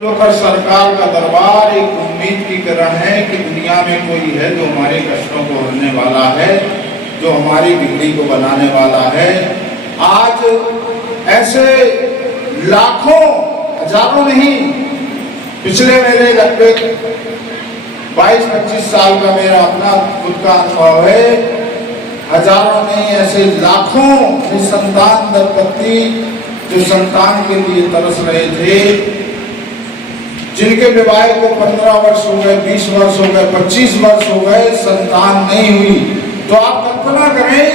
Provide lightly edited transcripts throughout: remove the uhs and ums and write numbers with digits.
पर सरकार का दरबार एक उम्मीद की किरण है कि दुनिया में कोई है जो हमारे कष्टों को हरने वाला है, जो हमारी बिगड़ी को बनाने वाला है। आज ऐसे लाखों, हजारों नहीं, पिछले मेरे लगभग 22-25 साल का मेरा अपना खुद का अनुभव है। हजारों नहीं, ऐसे लाखों निसंतान दंपत्ति जो संतान के लिए तरस रहे थे, जिनके विवाह को 15 वर्ष हो गए, 20 वर्ष हो गए, 25 वर्ष हो गए, संतान नहीं हुई। तो आप कल्पना करें,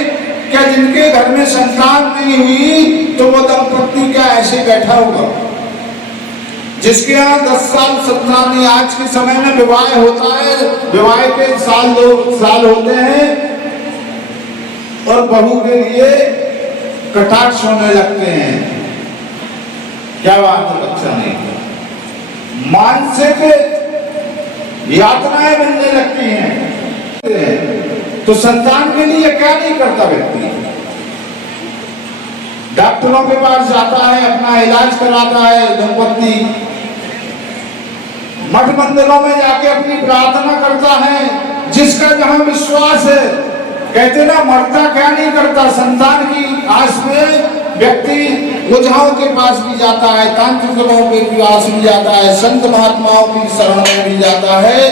क्या जिनके घर में संतान नहीं हुई तो वो दंपत्ति क्या ऐसे बैठा होगा? जिसके यहाँ 10 साल संतान नहीं, आज के समय में विवाह होता है, विवाह के 1-2 साल होते हैं और बहू के लिए कटाक्ष होने लगते हैं, क्या बात है, बच्चा नहीं, मानसिक यातनाएं मिलने लगती हैं। तो संतान के लिए क्या नहीं करता व्यक्ति? डॉक्टरों के पास जाता है, अपना इलाज कराता है दंपत्ति, मठ मंदिरों में जाके अपनी प्रार्थना करता है, जिसका जहां विश्वास है। कहते ना, मरता क्या नहीं करता, संतान की आस में व्यक्ति ओझाओं के पास भी जाता है, तांत्रिकों के पास भी जाता है, संत महात्माओं की शरण में भी जाता है।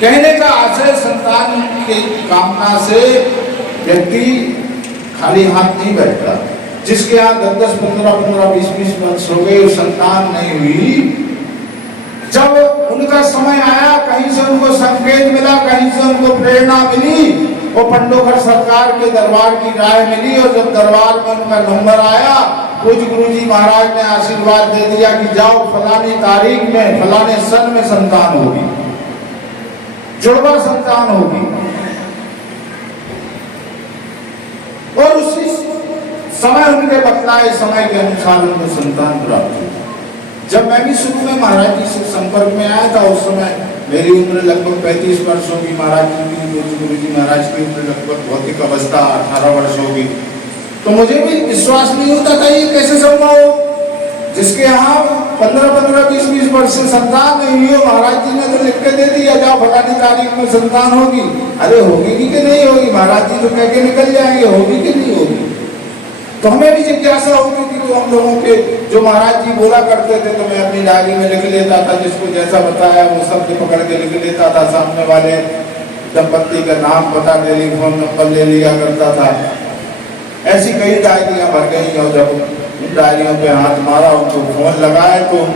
कहने का आशय, संतान की कामना से व्यक्ति खाली हाथ नहीं बैठता। जिसके यहाँ 10-10, 15-15, 20-20 वर्ष हो गए, संतान नहीं हुई, जब उनका समय आया, कहीं से उनको संकेत मिला, कहीं से उनको प्रेरणा मिली, वो पंडोखर सरकार के दरबार की राय मिली, और जब दरबार में उनका नंबर आया, पूज्य गुरुजी महाराज ने आशीर्वाद दे दिया कि जाओ फलानी तारीख में, फलाने सन में संतान होगी, जुड़वा संतान होगी। और उसी समय उनके बतलाए समय के अनुसार उनको संतान प्राप्त हुई। जब मैं भी शुरू में महाराज जी से संपर्क में आया था, उस समय मेरी उम्र लगभग 35 वर्ष होगी, महाराज जी की, गुरु जी महाराज की उम्र लगभग भौतिक अवस्था 18 वर्ष होगी। तो मुझे भी विश्वास नहीं होता था ये कैसे संभव हो, जिसके यहाँ 15-15, 20-20 वर्ष से संतान नहीं हुई हो। महाराज जी ने तो लिख के दे दिया, जाओ फलानी तारीख में संतान होगी। अरे होगी कि नहीं होगी? महाराज जी तो कह के निकल जाएंगे, होगी कि नहीं होगी? तो हमें भी जिज्ञासा होती थी। तो हम लोगों के जो महाराज जी बोला करते थे, तो मैं अपनी डायरी में लिख लेता था, जिसको जैसा बताया वो शब्द पकड़ के लिख लेता था। सामने वाले दंपत्ति का नाम, पता, टेलीफोन नंबर ले लिया करता था। ऐसी कई डायरियां भर गई, और जब उन डायरियों पे हाथ मारा, उनको फोन लगाए, तो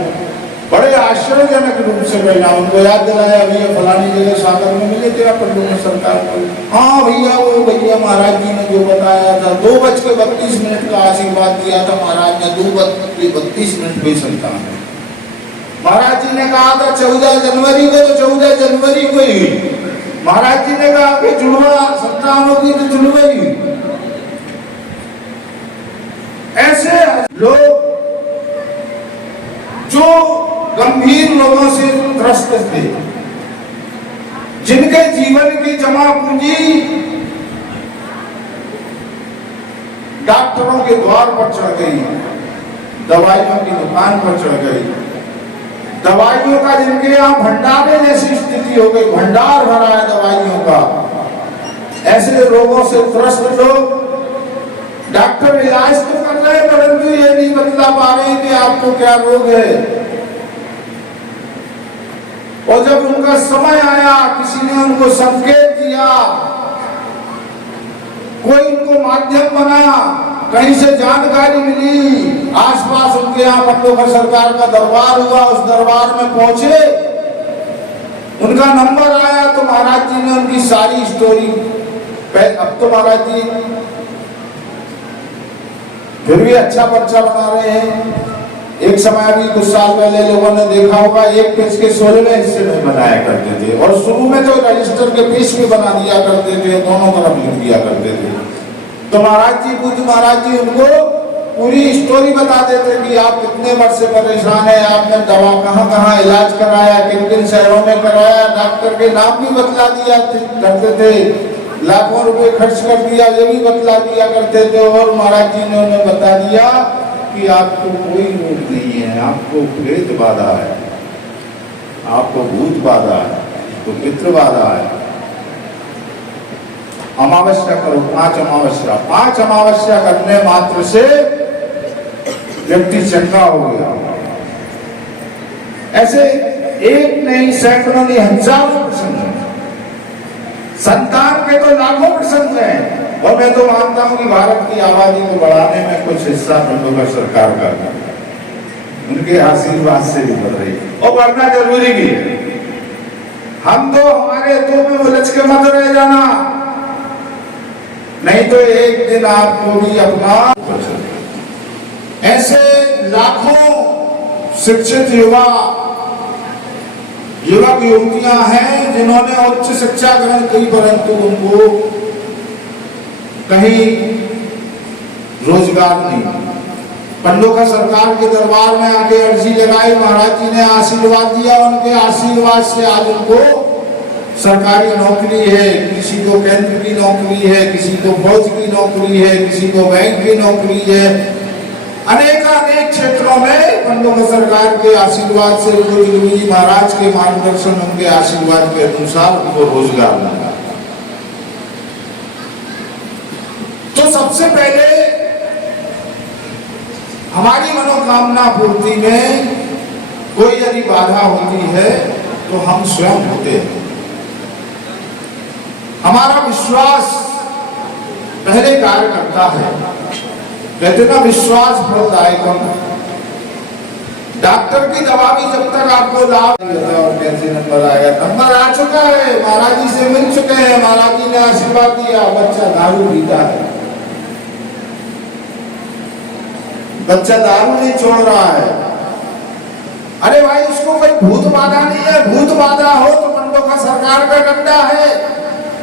बड़े आश्चर्यजनक रूप से मिला। उनको याद दिलाया, भैया फलानी जगह सागर में मिले थे आप पंडोखर सरकार को? हाँ भैया, वो भैया महाराज जी ने जो बताया था, 2:32 का आशीर्वाद दिया था महाराज ने, 2:32 पे संतान है। महाराज जी ने कहा था 14 जनवरी को, तो 14 जनवरी को ही महाराज जी ने कहा कि जुड़वा संतान होगी, तो जुड़वा ही। ऐसे लोग जो गंभीर रोगों से त्रस्त थे, जिनके जीवन की जमा पूंजी डॉक्टरों के द्वार पर चढ़ गई, दवाइयों की दुकान पर चढ़ गई, दवाइयों का जिनके यहाँ भंडारे जैसी स्थिति हो गई, भंडार भरा है दवाइयों का। ऐसे रोगों से त्रस्त लोग, डॉक्टर इलाज तो कर रहे हैं, परंतु ये नहीं बतला पा रहे कि आपको क्या रोग है। और जब उनका समय आया, किसी ने उनको संकेत दिया, कोई उनको माध्यम बना, कहीं से जानकारी मिली, आसपास उनके यहाँ पंडोखर सरकार का दरबार हुआ, उस दरबार में पहुंचे, उनका नंबर आया, तो महाराज जी ने उनकी सारी स्टोरी, अब तो महाराज जी फिर भी अच्छा पर्चा बना रहे हैं। एक समय अभी कुछ साल पहले लोगों ने देखा होगा, एक पेज के 16वें हिस्से में बनाया करते थे, और शुरू में तो रजिस्टर के पेज पे बना दिया करते थे, दोनों तरफ लिख दिया करते थे। तो महाराज जी, पूज्य महाराज जी उनको पूरी स्टोरी बता देते कि आप कितने वर्ष से परेशान है, आपने दवा कहाँ इलाज कराया, किन किन शहरों में कराया, डॉक्टर के नाम भी बतला दिया करते थे, लाखों रुपए खर्च कर दिया, ये भी बतला दिया करते थे। और महाराज जी ने उन्हें बता दिया कि आपको कोई रोग नहीं है, आपको प्रेत बाधा है, आपको भूत बाधा है, तो पितृ बाधा है। अमावस्या करो, 5 अमावस्या, 5 अमावस्या करने मात्र से व्यक्ति चंगा हो गया। ऐसे एक नहीं, सैकड़ों नहीं, हजारों प्रसंग हैं। संतान के तो लाखों प्रसंग हैं। और मैं तो मानता हूं कि भारत की आबादी को बढ़ाने में कुछ हिस्सा तेंदुलकर सरकार का है, उनके आशीर्वाद से भी बढ़ रही है और बढ़ना जरूरी भी है। हम तो हमारे तो में उलझ के मत रह जाना, नहीं तो एक दिन आपको भी अपना। ऐसे लाखों शिक्षित युवक युवतियां हैं जिन्होंने उच्च शिक्षा ग्रहण की, परंतु उनको कहीं रोजगार नहीं। तेंदुलकर सरकार के दरबार में आके अर्जी लगाई, महाराज जी ने आशीर्वाद दिया, उनके आशीर्वाद से आज उनको सरकारी नौकरी है, किसी को केंद्र की नौकरी है, किसी को फौज की नौकरी है, किसी को बैंक की नौकरी है। अनेक क्षेत्रों में तेंदुलकर सरकार के आशीर्वाद से, गुरु जी महाराज के मार्गदर्शन, उनके आशीर्वाद के अनुसार उनको रोजगार मिला। तो सबसे पहले हमारी मनोकामना पूर्ति में कोई यदि बाधा होती है तो हम स्वयं होते हैं। हमारा विश्वास पहले कार्य करता है। कहते ना, विश्वास फलदायक। डॉक्टर की दवा भी जब तक आपको लाभ नहीं होता और कैसे नंबर आएगा, नंबर आ चुका है, महाराज जी से मिल चुके हैं, महाराज जी ने आशीर्वाद दिया, बच्चा दारू पीता है, बच्चा दारू नहीं छोड़ रहा है। अरे भाई, उसको कोई भूत बाधा नहीं है। भूत बाधा हो तो तेंदुलकर सरकार का धंधा है,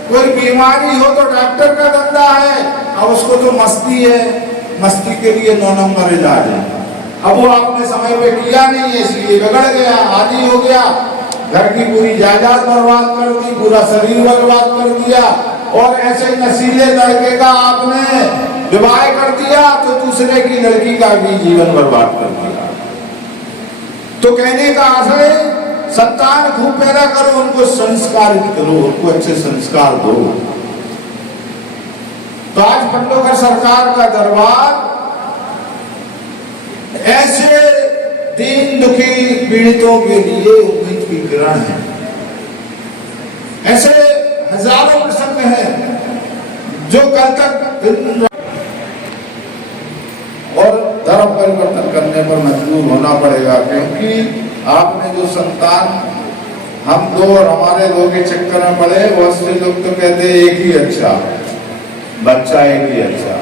कोई बीमारी हो तो डॉक्टर का धंधा है। अब उसको तो मस्ती है, मस्ती के लिए 9 नंबर इलाज है। अब वो आपने समय पे किया नहीं है, इसलिए बिगड़ गया, आदी हो गया, घर की पूरी जायदाद बर्बाद कर दी, पूरा शरीर बर्बाद कर दिया, और ऐसे नशीले लड़के का आपने विवाह कर दिया तो दूसरे की लड़की का भी जीवन बर्बाद कर दिया। तो कहने का आशय, संतान खूब पैदा करो, उनको संस्कारित करो, उनको अच्छे संस्कार दो। तो आज तेंदुलकर सरकार का दरबार ऐसे दीन दुखी पीड़ितों के लिए उम्मीद की किरण है। ऐसे हजारों प्रसंग हैं जो कल तक और धर्म परिवर्तन करने पर मजबूर होना पड़ेगा, क्योंकि आपने जो संतान, हम दो और हमारे दो के चक्कर में पड़े। बहुत से लोग तो कहते हैं एक ही अच्छा बच्चा, एक ही अच्छा,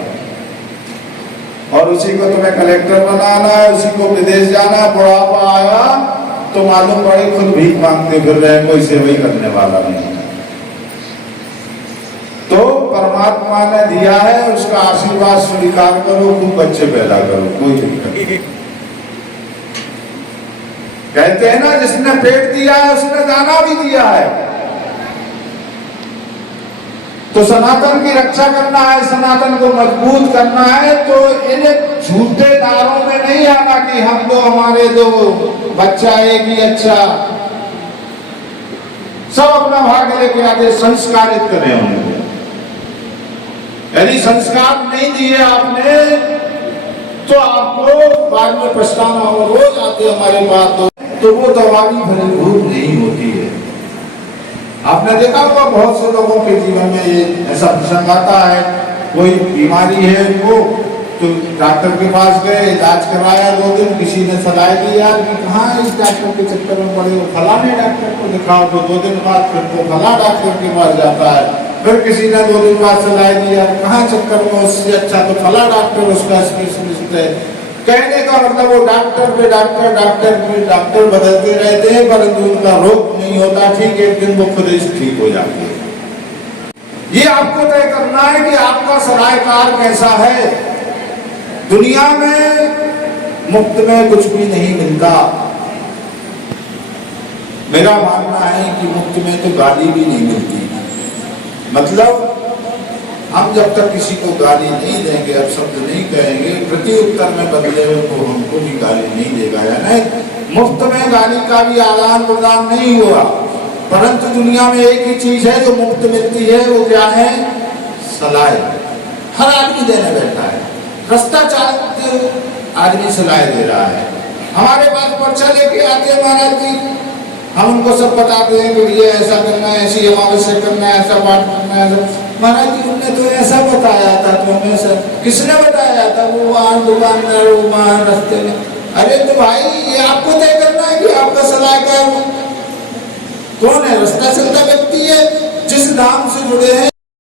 और उसी को तुम्हें कलेक्टर बनाना है, उसी को विदेश जाना है, बुढ़ापा आया तो मालूम पड़े खुद भीख मांगते फिर रहे, कोई सेवा ही करने वाला नहीं। तो परमात्मा ने दिया है, उसका आशीर्वाद स्वीकार करो, खूब बच्चे पैदा करो, कोई दिक्कत नहीं। कहते हैं ना, जिसने पेट दिया है उसने दाना भी दिया है। तो सनातन की रक्षा करना है, सनातन को मजबूत करना है, तो इन झूठे दारों में नहीं आना कि हम दो, हमारे दो, बच्चा एक ही अच्छा। सब अपना भाग लेके आते, संस्कारित करें उनको। यदि संस्कार नहीं दिए आपने तो आपको बाद में पछताना हो। रोज आते हमारे पास तो वो दवा भी फलीभूत नहीं होती है। आपने देखा होगा बहुत से लोगों के जीवन में ये ऐसा प्रसंग आता है, कोई बीमारी है उनको, तो डॉक्टर के पास गए, इलाज करवाया 2 दिन, किसी ने सलाह दी यार कि कहाँ इस डॉक्टर के चक्कर में पड़े हो, फलाने डॉक्टर को दिखाओ। तो 2 दिन बाद फिर वो फला डॉक्टर के पास जाता है, फिर किसी ने 2 दिन बाद सलाह दी यार कहाँ चक्कर में, उससे अच्छा तो फला डॉक्टर उसका स्पेशलिस्ट है। कहने का मतलब वो डॉक्टर पे डॉक्टर बदलते रहते हैं, परंतु उनका रोग नहीं होता ठीक। एक दिन वो खुद ही ठीक हो जाती है। ये आपको तय करना है कि आपका सलाहकार कैसा है। दुनिया में मुफ्त में कुछ भी नहीं मिलता। मेरा मानना है कि मुफ्त में तो गाली भी नहीं मिलती। मतलब हम जब तक किसी को गाली नहीं देंगे, अपशब्द नहीं कहेंगे, प्रति उत्तर में बदले हुए तो हमको भी गाली नहीं देगा। यानी मुफ्त में गाली का भी आदान प्रदान नहीं हुआ। परंतु दुनिया में एक ही चीज है जो मुफ्त मिलती है, वो क्या है? सलाह। हर आदमी देने बैठा है, रास्ता चाहते आदमी सलाह दे रहा है। हमारे पास पर्चा लेके आते हैं महाराज जी, हम उनको सब बताते हैं कि ये ऐसा करना है, ऐसी अमावस्या करना है, ऐसा पाठ करना है। महाराज जी उनने तो ऐसा बताया था, तो हमें सब किसने बताया था? वो वहाँ दुकानदार, वो वहाँ रास्ते में। अरे तो भाई ये आपको तय करना है कि आपका सलाहकार कौन है? रास्ता चलता व्यक्ति है, जिस धाम से जुड़े हैं